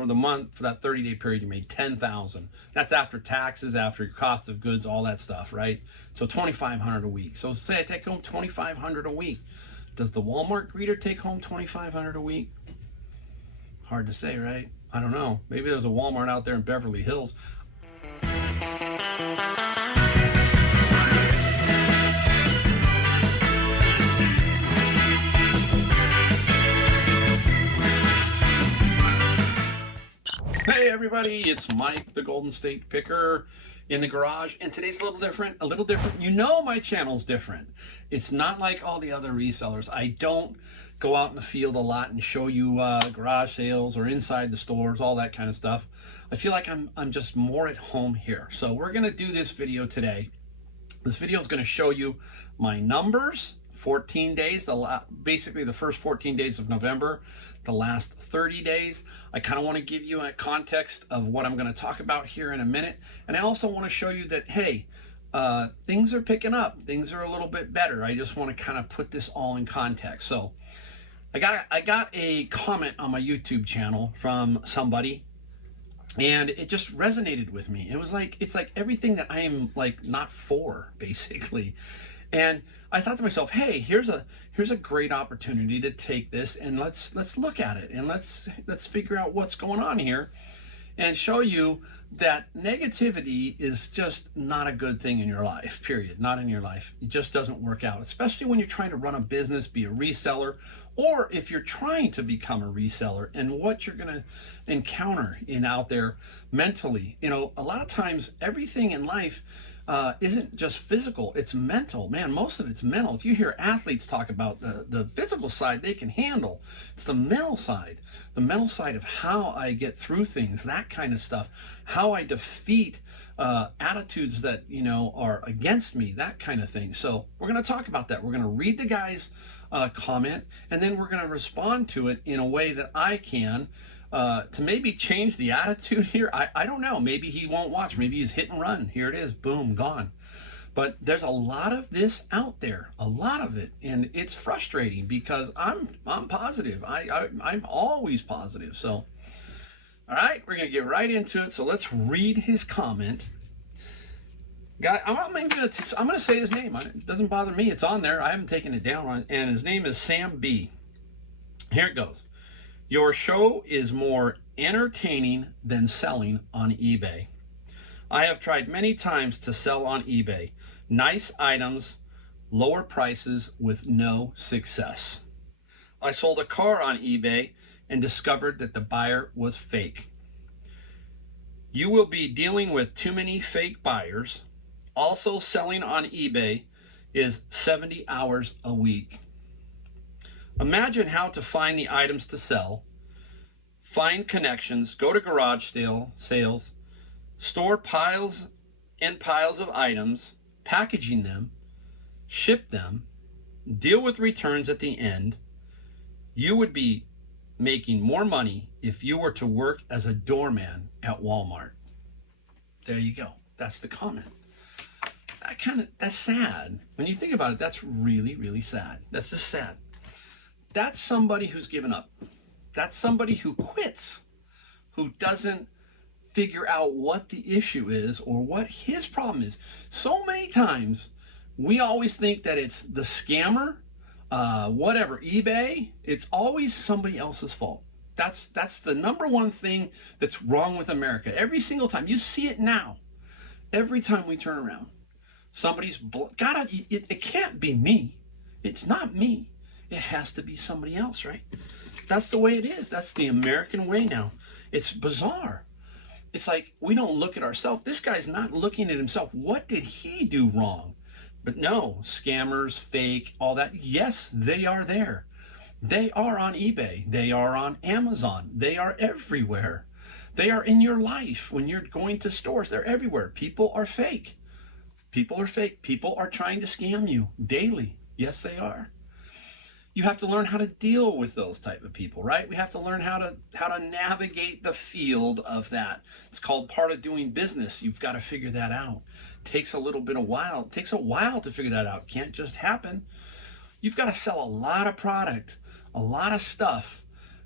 for the month, for that 30-day period, you made $10,000. That's after taxes, after your cost of goods, all that stuff, right? So $2,500 a week. So say I take home $2,500 a week. Does the Walmart greeter take home $2,500 a week? Hard to say, right? I don't know. Maybe there's a Walmart out there in Beverly Hills. Hey everybody, it's Mike, the Golden State Picker, in the garage, and today's a little different. You know my channel's different. It's not like all the other resellers. I don't go out in the field a lot and show you garage sales or inside the stores, all that kind of stuff. I feel like I'm just more at home here. So we're gonna do this video today. This video is gonna show you my numbers, 14 days, basically the first 14 days of November, the last 30 days. I kind of want to give you a context of what I'm going to talk about here in a minute. And I also want to show you that, hey, things are picking up. Things are a little bit better. I just want to kind of put this all in context. So I got a comment on my YouTube channel from somebody, and it just resonated with me. It was like, it's like everything that I am like not for, basically. And I thought to myself, hey, here's a great opportunity to take this and let's look at it and let's figure out what's going on here and show you that negativity is just not a good thing in your life, period. Not in your life. It just doesn't work out, especially when you're trying to run a business, be a reseller, or if you're trying to become a reseller and what you're going to encounter out there mentally. You know, a lot of times everything in life isn't just physical, it's mental. Man, most of it's mental. If you hear athletes talk about the physical side they can handle, it's the mental side of how I get through things, that kind of stuff, how I defeat attitudes that, you know, are against me, that kind of thing. So we're going to talk about that. We're going to read the guy's comment, and then we're going to respond to it in a way that I can to maybe change the attitude here. I don't know. Maybe he won't watch. Maybe he's hit and run. Here it is. Boom, gone. But there's a lot of this out there, a lot of it, and it's frustrating because I'm positive. I'm always positive. So, all right, we're gonna get right into it. So let's read his comment. Guy, I'm gonna say his name. It doesn't bother me. It's on there. I haven't taken it down, and his name is Sam B. Here it goes. Your show is more entertaining than selling on eBay. I have tried many times to sell on eBay. Nice items, lower prices with no success. I sold a car on eBay and discovered that the buyer was fake. You will be dealing with too many fake buyers. Also, selling on eBay is 70 hours a week. Imagine how to find the items to sell, find connections, go to garage sales, store piles and piles of items, packaging them, ship them, deal with returns at the end. You would be making more money if you were to work as a doorman at Walmart. There you go. That's the comment. That's sad. When you think about it, that's really, really sad. That's just sad. That's somebody who's given up. That's somebody who quits, who doesn't figure out what the issue is or what his problem is. So many times we always think that it's the scammer, whatever, eBay. It's always somebody else's fault. That's the number one thing that's wrong with America. Every single time. You see it now. Every time we turn around. Somebody's it can't be me. It's not me. It has to be somebody else, right? That's the way it is. That's the American way now. It's bizarre. It's like we don't look at ourselves. This guy's not looking at himself. What did he do wrong? But no, scammers, fake, all that. Yes, they are there. They are on eBay. They are on Amazon. They are everywhere. They are in your life. When you're going to stores, they're everywhere. People are fake. People are fake. People are trying to scam you daily. Yes, they are. You have to learn how to deal with those type of people, right? We have to learn how to navigate the field of that. It's called part of doing business. You've got to figure that out. It takes a little bit of while. It takes a while to figure that out. It can't just happen. You've got to sell a lot of product, a lot of stuff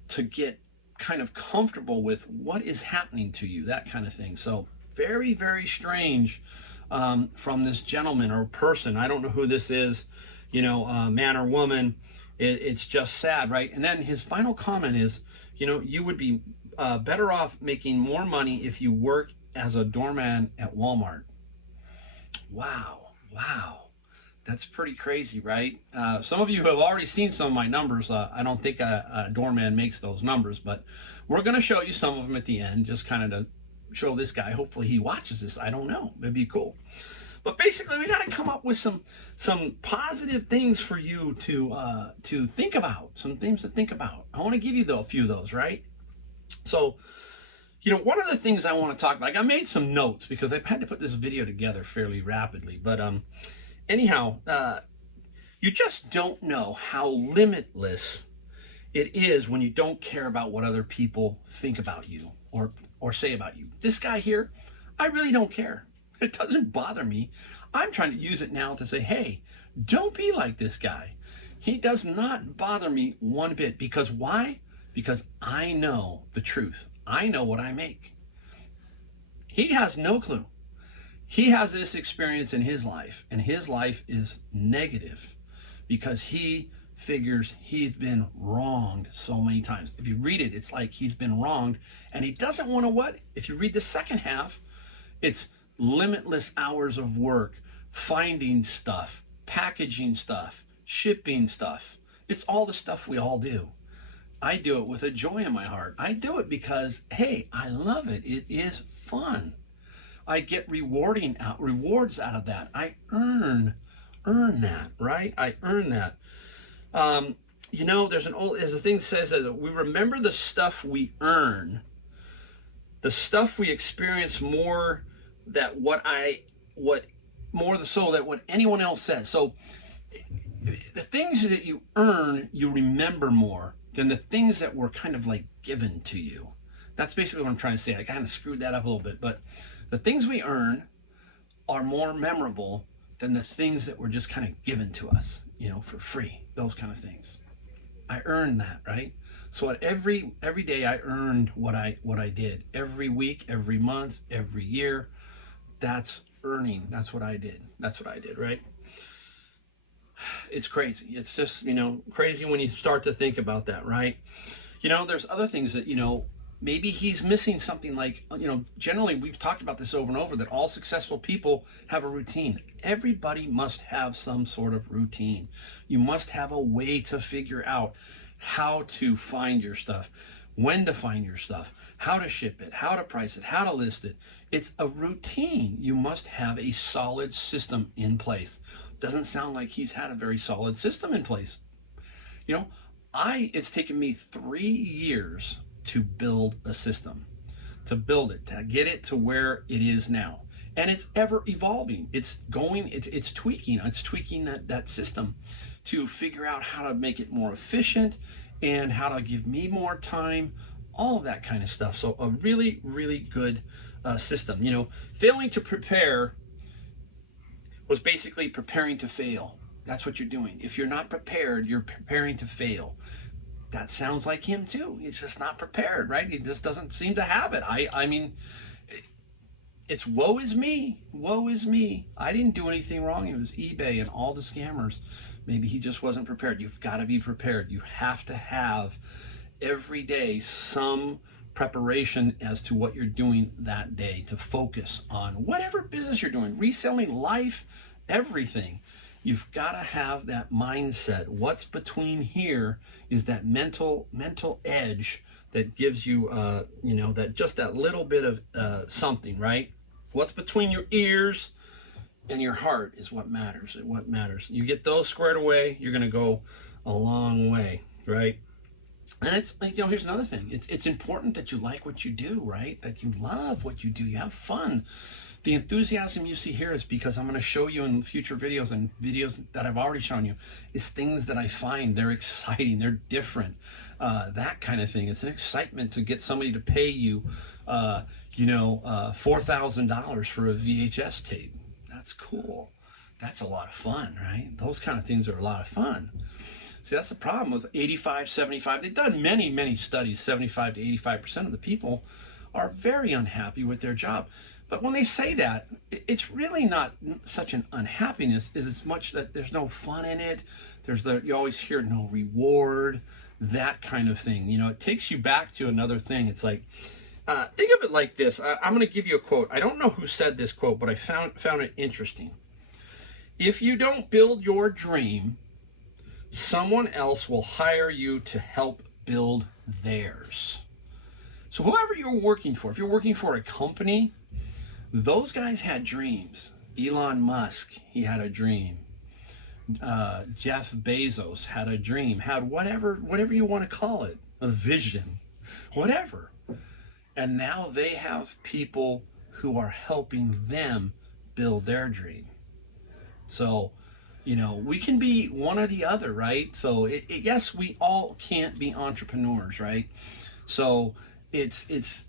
to get kind of comfortable with what is happening to you, that kind of thing. So very, very strange from this gentleman or person. I don't know who this is, man or woman. It's just sad, right? And then his final comment is, you would be better off making more money if you work as a doorman at Walmart. Wow. That's pretty crazy, right? Some of you have already seen some of my numbers. I don't think a doorman makes those numbers, but we're going to show you some of them at the end, just kind of to show this guy. Hopefully he watches this. I don't know. It'd be cool. But basically, we got to come up with some positive things for you to think about, some things to think about. I want to give you a few of those, right? So, one of the things I want to talk about, I made some notes because I've had to put this video together fairly rapidly. But anyhow, you just don't know how limitless it is when you don't care about what other people think about you or say about you. This guy here, I really don't care. It doesn't bother me. I'm trying to use it now to say, hey, don't be like this guy. He does not bother me one bit. Because why? Because I know the truth. I know what I make. He has no clue. He has this experience in his life, and his life is negative because he figures he's been wronged so many times. If you read it, it's like he's been wronged, and he doesn't want to what? If you read the second half, it's limitless hours of work, finding stuff, packaging stuff, shipping stuff. It's all the stuff we all do. I do it with a joy in my heart. I do it because, hey, I love it. It is fun. I get rewards out of that. I earn that, right? I earn that. There's a thing that says that we remember the stuff we earn, the stuff we experience more that what anyone else says. So the things that you earn, you remember more than the things that were kind of like given to you. That's basically what I'm trying to say. I kind of screwed that up a little bit, but the things we earn are more memorable than the things that were just kind of given to us, for free, those kind of things. I earned that, right? So every day I earned what I did. Every week, every month, every year. That's earning. That's what I did. Right? It's crazy. It's just, crazy when you start to think about that, right? There's other things that, maybe he's missing something like, generally we've talked about this over and over, that all successful people have a routine. Everybody must have some sort of routine. You must have a way to figure out how to find your stuff, when to find your stuff, how to ship it, how to price it, how to list it. It's a routine. You must have a solid system in place. Doesn't sound like he's had a very solid system in place. It's taken me 3 years to build a system, to get it to where it is now. And it's ever evolving. It's tweaking that system to figure out how to make it more efficient and how to give me more time, all of that kind of stuff. So a really, really good system. Failing to prepare was basically preparing to fail. That's what you're doing. If you're not prepared, you're preparing to fail. That sounds like him too. He's just not prepared, right? He just doesn't seem to have it. I mean, it's woe is me. Woe is me. I didn't do anything wrong. It was eBay and all the scammers. Maybe he just wasn't prepared. You've got to be prepared. You have to have every day some preparation as to what you're doing that day, to focus on whatever business you're doing, reselling, life, everything. You've got to have that mindset. What's between here is that mental edge that gives you, that little bit of something, right? What's between your ears and your heart is what matters. What matters. You get those squared away, you're going to go a long way, right? And it's like, here's another thing. It's important that you like what you do, right? That you love what you do. You have fun. The enthusiasm you see here is because I'm going to show you in future videos, and videos that I've already shown you, is things that I find they're exciting, they're different, that kind of thing. It's an excitement to get somebody to pay you, $4,000 for a VHS tape. That's cool. That's a lot of fun, right? Those kind of things are a lot of fun. See, that's the problem with 85, 75. They've done many, many studies. 75 to 85% of the people are very unhappy with their job. But when they say that, it's really not such an unhappiness as much that there's no fun in it. You always hear no reward, that kind of thing. You know, it takes you back to another thing. It's like, think of it like this. I'm going to give you a quote. I don't know who said this quote, but I found it interesting. If you don't build your dream, someone else will hire you to help build theirs. So whoever you're working for, if you're working for a company, those guys had dreams. Elon Musk, he had a dream. Jeff Bezos had a dream, had whatever you want to call it, a vision, whatever. And now they have people who are helping them build their dream. So, you know, we can be one or the other, right? So, yes, we all can't be entrepreneurs, right? So, it's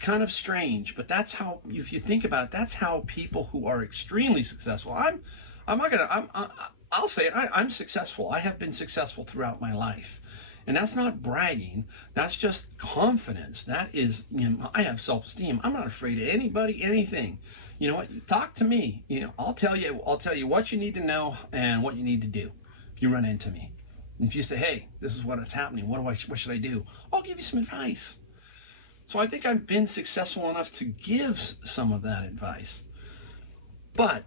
kind of strange, but that's how, if you think about it, that's how people who are extremely successful. I'll say it. I'm successful. I have been successful throughout my life. And that's not bragging. That's just confidence. That is, you know, I have self-esteem. I'm not afraid of anybody, anything. You know what? Talk to me. You know, I'll tell you what you need to know and what you need to do if you run into me. If you say, hey, this is what's happening. What should I do? I'll give you some advice. So I think I've been successful enough to give some of that advice. But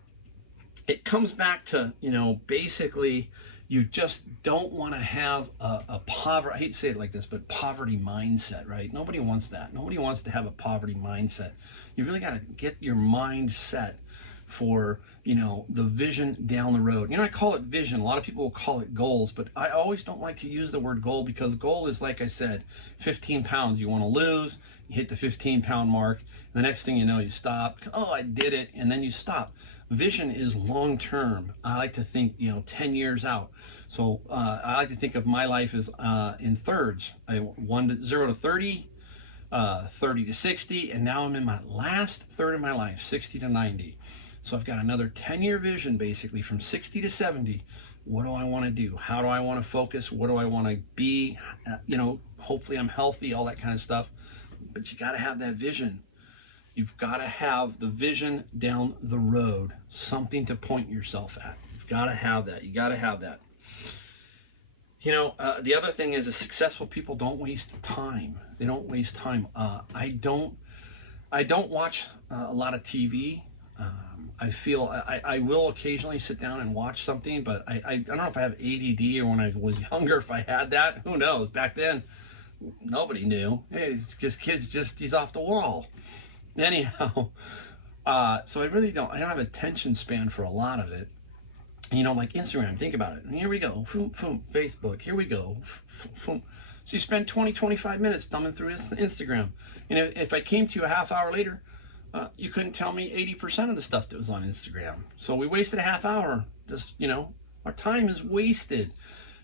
it comes back to, you know, basically you just don't want to have a poverty, I hate to say it like this, but poverty mindset, right? Nobody wants that. Nobody wants to have a poverty mindset. You really got to get your mind set for, you know, the vision down the road. You know, I call it vision. A lot of people will call it goals, but I always don't like to use the word goal, because goal is, like I said, 15 pounds you want to lose. You hit the 15-pound mark. The next thing you know, you stop. Oh, I did it. And then you stop. Vision is long term. I like to think, you know, 10 years out. So I like to think of my life as in thirds. 0 to 30, 30 to 60, and now I'm in my last third of my life, 60 to 90. So I've got another 10-year vision, basically, from 60 to 70. What do I want to do? How do I want to focus? What do I want to be? You know, hopefully I'm healthy, all that kind of stuff. But you got to have that vision. You've got to have the vision down the road, something to point yourself at. You've got to have that. You got to have that. You know, the other thing is, successful people don't waste time. They don't waste time. I don't watch a lot of TV. I feel I will occasionally sit down and watch something, but I don't know if I have ADD, or when I was younger, if I had that. Who knows? Back then, nobody knew. Hey, it's just kids, he's off the wall. Anyhow, so I don't have attention span for a lot of it. You know, like Instagram, think about it. And here we go. Facebook, here we go. So you spend 20, 25 minutes thumbing through Instagram. You know, if I came to you a half hour later, you couldn't tell me 80% of the stuff that was on Instagram. So we wasted a half hour. Just, you know, our time is wasted.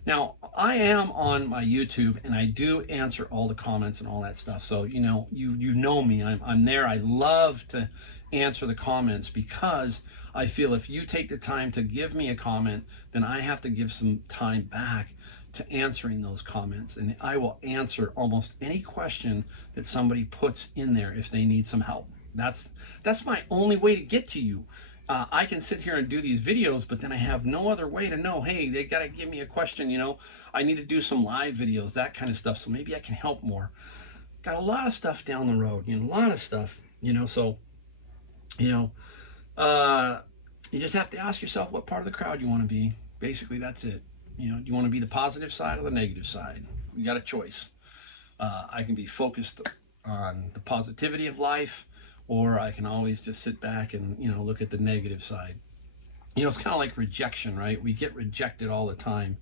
Now, I am on my YouTube, and I do answer all the comments and all that stuff. So, you know, you know me. I'm there. I love to answer the comments, because I feel if you take the time to give me a comment, then I have to give some time back to answering those comments. And I will answer almost any question that somebody puts in there if they need some help. That's my only way to get to you. I can sit here and do these videos, but then I have no other way to know, hey, they got to give me a question, you know. I need to do some live videos, that kind of stuff, so maybe I can help more. Got a lot of stuff down the road, you know, a lot of stuff, you know, so, you know, you just have to ask yourself what part of the crowd you want to be. Basically, that's it. You know, do you want to be the positive side or the negative side? You got a choice. I can be focused on the positivity of life, or I can always just sit back and, you know, look at the negative side. You know, it's kind of like rejection, right? We get rejected all the time,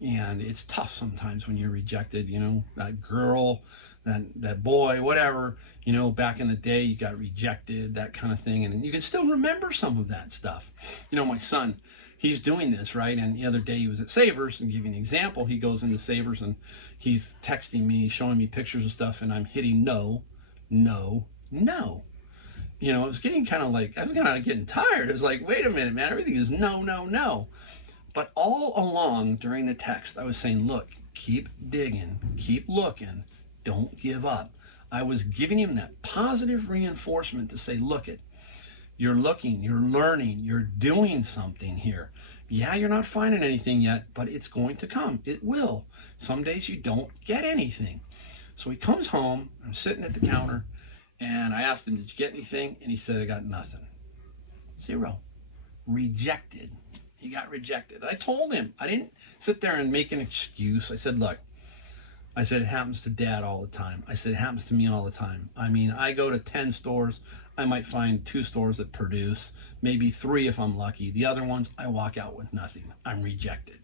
and it's tough sometimes when you're rejected. You know, that girl, that boy, whatever, you know, back in the day you got rejected, that kind of thing, and you can still remember some of that stuff. You know, my son, he's doing this, right? And the other day he was at Savers, and give you an example, he goes into Savers and he's texting me, showing me pictures and stuff, and I'm hitting no. You know, it was getting kind of like, I was kind of getting tired. It was like, wait a minute, man, everything is no. But all along during the text, I was saying, look, keep digging, keep looking, don't give up. I was giving him that positive reinforcement to say, look it, you're looking, you're learning, you're doing something here. Yeah, you're not finding anything yet, but it's going to come. It will. Some days you don't get anything. So he comes home, I'm sitting at the counter, and I asked him, did you get anything? And he said, I got nothing. 0. Rejected. He got rejected. I told him, I didn't sit there and make an excuse. I said, look, I said, it happens to Dad all the time. I said, it happens to me all the time. I mean, I go to 10 stores. I might find 2 stores that produce, maybe 3 if I'm lucky. The other ones, I walk out with nothing. I'm rejected.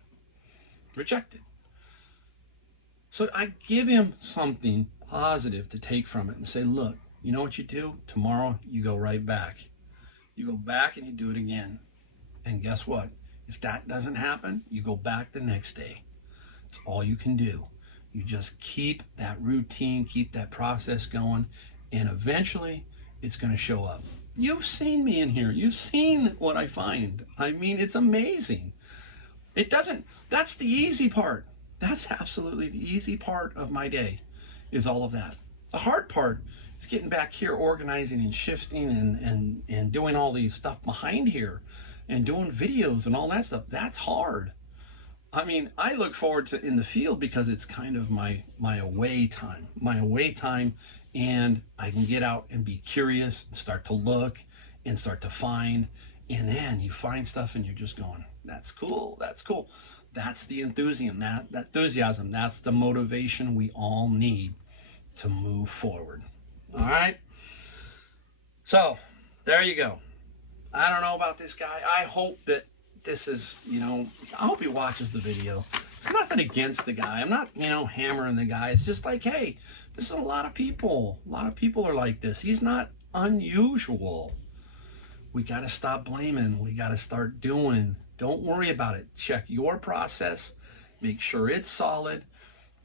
Rejected. So I give him something positive to take from it and say, look, you know what you do? Tomorrow, you go right back. You go back and you do it again. And guess what? If that doesn't happen, you go back the next day. It's all you can do. You just keep that routine, keep that process going, and eventually it's going to show up. You've seen me in here. You've seen what I find. I mean, it's amazing. That's the easy part. That's absolutely the easy part of my day, is all of that. The hard part is getting back here, organizing and shifting and doing all these stuff behind here and doing videos and all that stuff. That's hard. I mean, I look forward to in the field because it's kind of my away time, and I can get out and be curious and start to look and start to find, and then you find stuff and you're just going, that's cool, that's cool. That's the enthusiasm, that enthusiasm, that's the motivation we all need to move forward. All right? So, there you go. I don't know about this guy. I hope that this is, I hope he watches the video. It's nothing against the guy. I'm not, hammering the guy. It's just like, hey, this is a lot of people. A lot of people are like this. He's not unusual. We got to stop blaming. We got to start doing. Don't worry about it. Check your process. Make sure it's solid.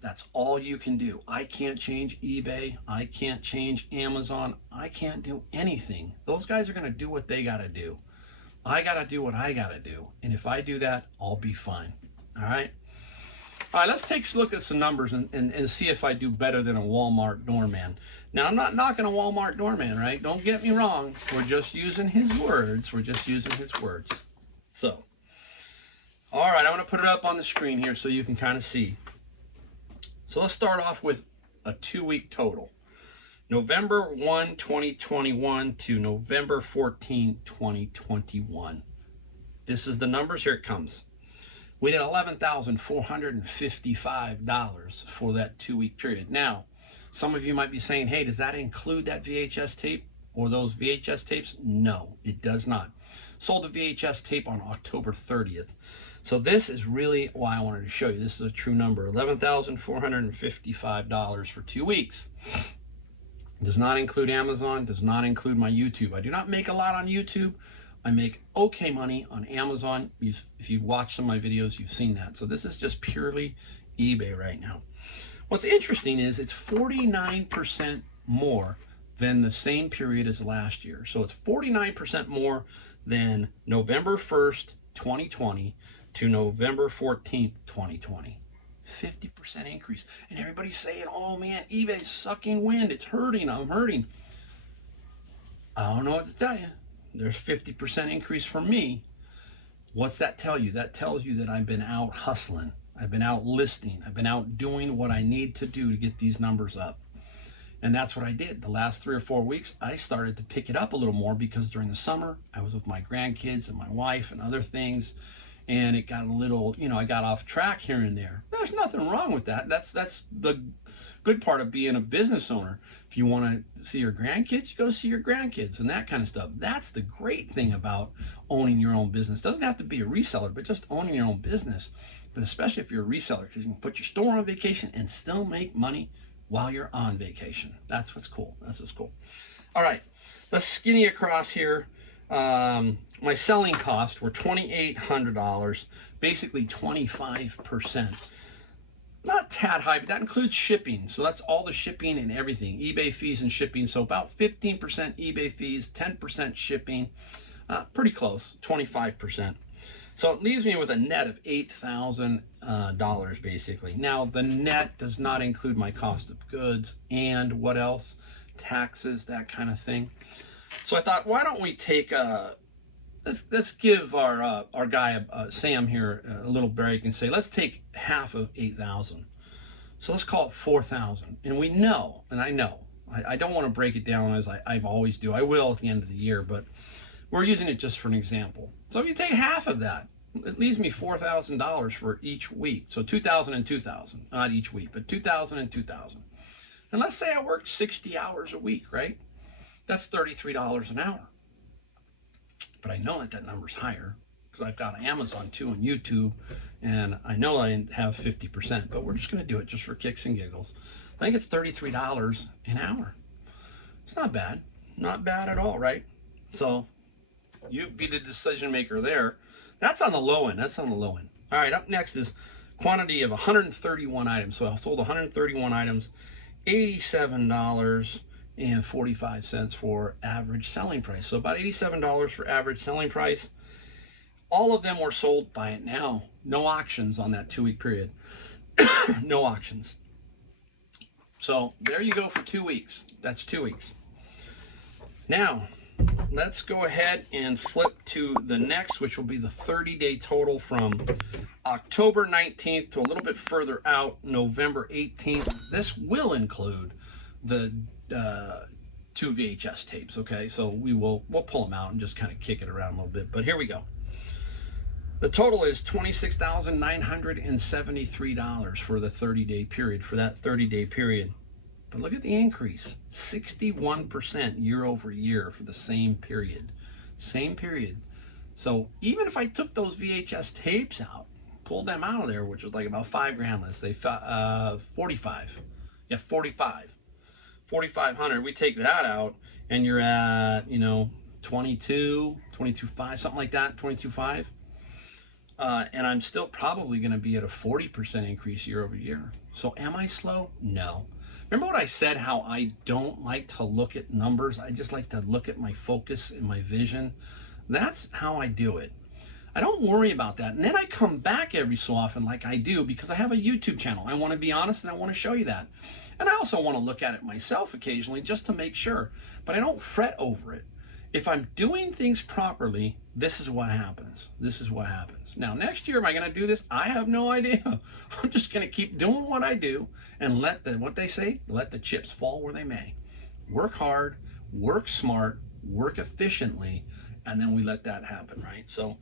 That's all you can do. I can't change eBay. I can't change Amazon. I can't do anything. Those guys are going to do what they got to do. I got to do what I got to do. And if I do that, I'll be fine. All right? All right, let's take a look at some numbers and see if I do better than a Walmart doorman. Now, I'm not knocking a Walmart doorman, right? Don't get me wrong. We're just using his words. So, all right, I want to put it up on the screen here so you can kind of see. So let's start off with a 2-week total. November 1, 2021 to November 14, 2021. This is the numbers. Here it comes. We did $11,455 for that 2-week period. Now, some of you might be saying, hey, does that include that VHS tape or those VHS tapes? No, it does not. Sold the VHS tape on October 30th. So this is really why I wanted to show you. This is a true number, $11,455 for 2 weeks. Does not include Amazon, does not include my YouTube. I do not make a lot on YouTube. I make okay money on Amazon. If you've watched some of my videos, you've seen that. So this is just purely eBay right now. What's interesting is it's 49% more than the same period as last year. So it's 49% more than November 1st, 2020 to November 14th, 2020. 50% increase. And everybody's saying, oh man, eBay's sucking wind. It's hurting. I'm hurting. I don't know what to tell you. There's 50% increase for me. What's that tell you? That tells you that I've been out hustling. I've been out listing. I've been out doing what I need to do to get these numbers up. And that's what I did. The last 3 or 4 weeks, I started to pick it up a little more because during the summer, I was with my grandkids and my wife and other things. And it got a little, I got off track here and there. There's nothing wrong with that. That's the good part of being a business owner. If you want to see your grandkids, you go see your grandkids and that kind of stuff. That's the great thing about owning your own business. It doesn't have to be a reseller, but just owning your own business. But especially if you're a reseller, because you can put your store on vacation and still make money while you're on vacation. That's what's cool. All right, let's skinny across here. My selling costs were $2,800, basically 25%. Not tad high, but that includes shipping. So that's all the shipping and everything, eBay fees and shipping. So about 15% eBay fees, 10% shipping, pretty close, 25%. So it leaves me with a net of $8,000 basically. Now the net does not include my cost of goods and what else? Taxes, that kind of thing. So I thought, why don't we take let's give our guy Sam here a little break and say, let's take half of 8,000. So let's call it 4,000. And we know, and I know, I don't want to break it down as I always do. I will at the end of the year, but we're using it just for an example. So if you take half of that, it leaves me $4,000 for each week. So 2,000 and 2,000, not each week, but 2,000 and 2,000. And let's say I work 60 hours a week, right? That's $33 an hour. But I know that number's higher because I've got Amazon too and YouTube, and I know I have 50%, but we're just going to do it just for kicks and giggles. I think it's $33 an hour. It's not bad. Not bad at all, right? So you be the decision maker there. That's on the low end. That's on the low end. All right, up next is quantity of 131 items. So I sold 131 items, $87.45 for average selling price. So about $87 for average selling price. All of them were sold, buy it now. No auctions on that 2-week period. No auctions. So there you go for 2 weeks. That's 2 weeks. Now, let's go ahead and flip to the next, which will be the 30-day total from October 19th to a little bit further out, November 18th. This will include the 2 VHS tapes, okay? So we'll pull them out and just kind of kick it around a little bit. But here we go. The total is $26,973 for the 30-day period, for that 30-day period. But look at the increase, 61% year over year for the same period. Same period. So even if I took those VHS tapes out, pulled them out of there, which was like about $5,000, let's say 45. Yeah, 4,500. We take that out and you're at, 22.5, something like that, 22.5. And I'm still probably going to be at a 40% increase year over year. So am I slow? No. Remember what I said, how I don't like to look at numbers? I just like to look at my focus and my vision. That's how I do it. I don't worry about that. And then I come back every so often like I do because I have a YouTube channel. I want to be honest and I want to show you that. And I also want to look at it myself occasionally just to make sure. But I don't fret over it. If I'm doing things properly, this is what happens. This is what happens. Now, next year, am I going to do this? I have no idea. I'm just going to keep doing what I do and let what they say, let the chips fall where they may. Work hard, work smart, work efficiently, and then we let that happen, right? So,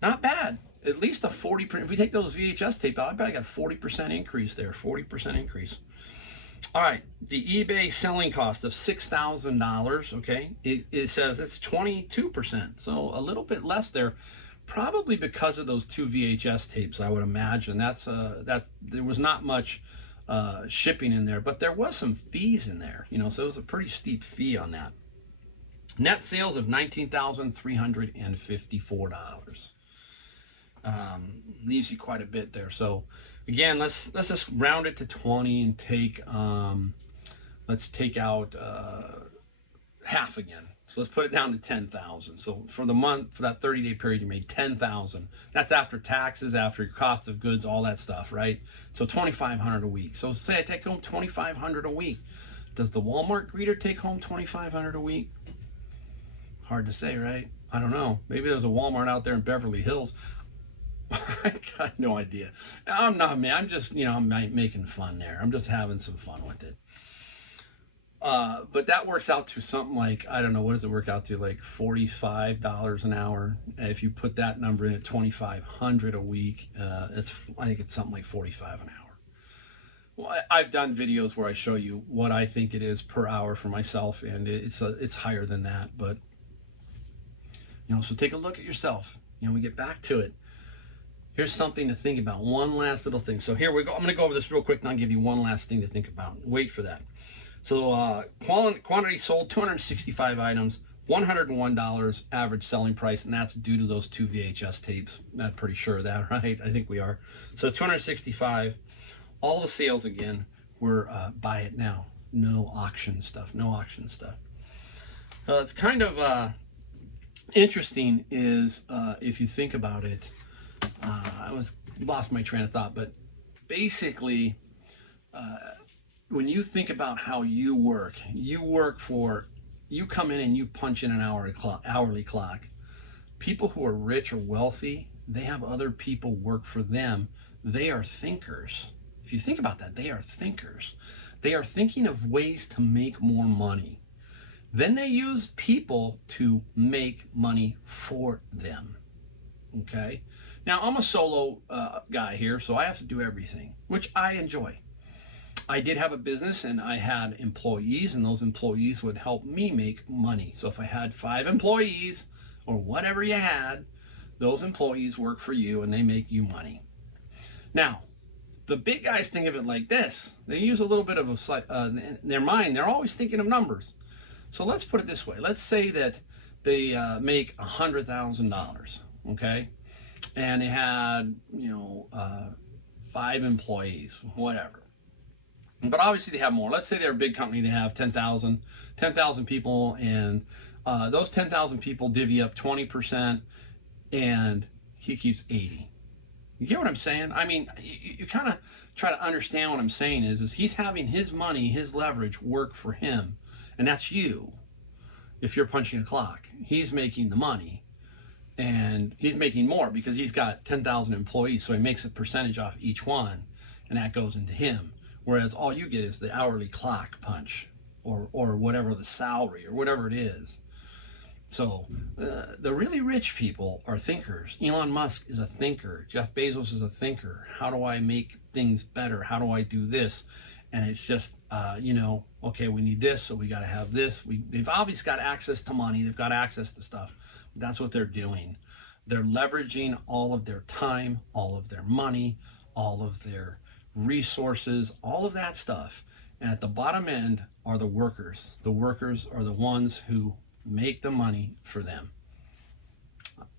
not bad. At least a 40%. If we take those VHS tape out, I bet I got a 40% increase there. 40% increase. All right, the eBay selling cost of $6,000, okay, it says it's 22%, so a little bit less there, probably because of those 2 VHS tapes, I would imagine. There was not much shipping in there, but there was some fees in there, so it was a pretty steep fee on that. Net sales of $19,354. Leaves you quite a bit there, so again, let's just round it to 20 and let's take out half again. So let's put it down to 10,000. So for the month, for that 30-day period, you made 10,000. That's after taxes, after your cost of goods, all that stuff, right? So 2,500 a week. So say I take home 2,500 a week. Does the Walmart greeter take home 2,500 a week? Hard to say, right? I don't know. Maybe there's a Walmart out there in Beverly Hills. I got no idea. I'm not, man. I'm just, I'm making fun there. I'm just having some fun with it. But that works out to something like, I don't know, what does it work out to? Like $45 an hour. If you put that number in at 2,500 a week, I think it's something like 45 an hour. Well, I've done videos where I show you what I think it is per hour for myself, and it's higher than that. But so take a look at yourself. We get back to it. Here's something to think about. One last little thing. So here we go. I'm going to go over this real quick, and I'll give you one last thing to think about. Wait for that. So quantity sold, 265 items, $101 average selling price, and that's due to those 2 VHS tapes. I'm pretty sure of that, right? I think we are. So 265. All the sales, again, were buy it now. No auction stuff. No auction stuff. It's kind of interesting is if you think about it, lost my train of thought, but basically, when you think about how you work for, you come in and you punch in an hourly clock. People who are rich or wealthy, they have other people work for them. They are thinkers. If you think about that, they are thinkers. They are thinking of ways to make more money. Then they use people to make money for them. Okay? Now, I'm a solo guy here, so I have to do everything, which I enjoy. I did have a business and I had employees, and those employees would help me make money. So if I had 5 employees or whatever you had, those employees work for you and they make you money. Now, the big guys think of it like this. They use a little bit of in their mind, they're always thinking of numbers. So let's put it this way. Let's say that they make $100,000, okay? And they had, 5 employees, whatever. But obviously they have more. Let's say they're a big company. They have 10,000 people, and those 10,000 people divvy up 20%, and he keeps 80. You get what I'm saying? I mean, you kind of try to understand what I'm saying is he's having his money, his leverage work for him, and that's you. If you're punching a clock, he's making the money, and he's making more because he's got 10,000 employees, so he makes a percentage off each one, and that goes into him. Whereas all you get is the hourly clock punch, or whatever, the salary, or whatever it is. So the really rich people are thinkers. Elon Musk is a thinker. Jeff Bezos is a thinker. How do I make things better? How do I do this? And it's just, okay, we need this, so we got to have this. They've obviously got access to money. They've got access to stuff. That's what they're doing. They're leveraging all of their time, all of their money, all of their resources, all of that stuff. And at the bottom end are the workers. The workers are the ones who make the money for them.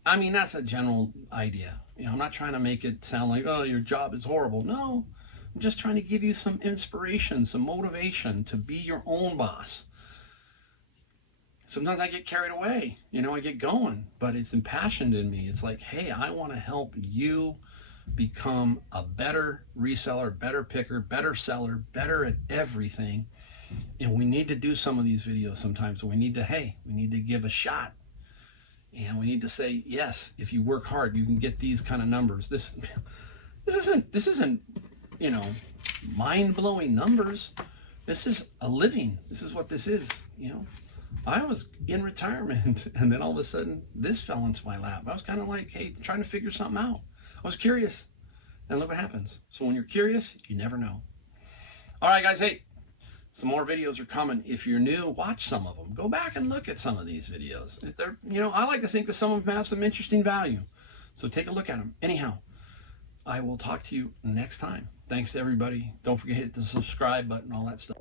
I mean, that's a general idea. I'm not trying to make it sound like, oh, your job is horrible. No, I'm just trying to give you some inspiration, some motivation to be your own boss. Sometimes I get carried away, I get going, but it's impassioned in me. It's like, hey, I want to help you become a better reseller, better picker, better seller, better at everything. And we need to do some of these videos sometimes. We need to give a shot. And we need to say, yes, if you work hard, you can get these kind of numbers. This isn't, mind-blowing numbers. This is a living. This is what this is, I was in retirement, and then all of a sudden, this fell into my lap. I was kind of like, hey, trying to figure something out. I was curious, and look what happens. So when you're curious, you never know. All right, guys, hey, some more videos are coming. If you're new, watch some of them. Go back and look at some of these videos. If they're, I like to think that some of them have some interesting value. So take a look at them. Anyhow, I will talk to you next time. Thanks to everybody. Don't forget to hit the subscribe button, all that stuff.